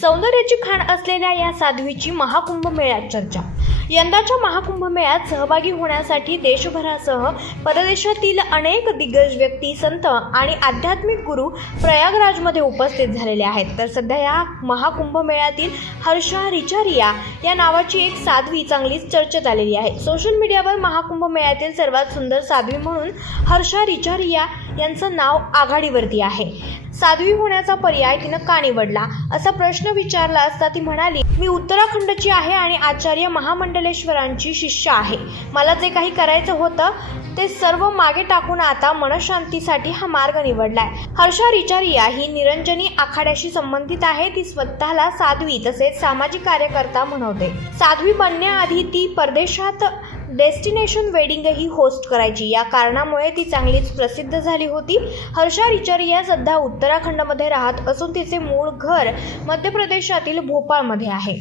सौंदर्याची खाण असलेल्या या साध्वीची महाकुंभ मेळ्यात चर्चा। यंदाच्या महाकुंभ मेळ्यात सहभागी होण्यासाठी देशभरासह परदेशातील अनेक दिग्गज व्यक्ती, संत आणि आध्यात्मिक गुरु प्रयागराजमध्ये उपस्थित झालेले आहेत। तर सध्या या महाकुंभ मेळ्यातील हर्षा रिचारिया या नावाची एक साध्वी चांगलीच चर्चेत आलेली आहे। सोशल मीडियावर महाकुंभ मेळ्यातील सर्वात सुंदर साध्वी म्हणून हर्षा रिचारिया यांचं नाव आघाडीवरती आहे। साध्वी होण्याचा पर्याय तिनं का निवडला असा प्रश्न विचारला असता ती म्हणाली, मी उत्तराखंडची आहे आणि आचार्य महामंडलेश्वरांची शिष्य आहे। मला जे काही करायचं होतं ते सर्व मागे टाकून आता मनशांतीसाठी हा मार्ग निवडलाय। हर्षा रिचारिया ही निरंजनी आखाड्याशी संबंधित आहे। ती स्वतःला साध्वी तसेच सामाजिक कार्यकर्ता म्हणवते। साध्वी बनण्याआधी ती परदेशात डेस्टिनेशन वेडिंगही होस्ट करायची। या कारणामुळे ती चांगलीच प्रसिद्ध झाली होती। हर्षा रिचारिया सध्या उत्तराखंडमध्ये राहत असून तिचे मूळ घर मध्य प्रदेशातील भोपाळमध्ये आहे।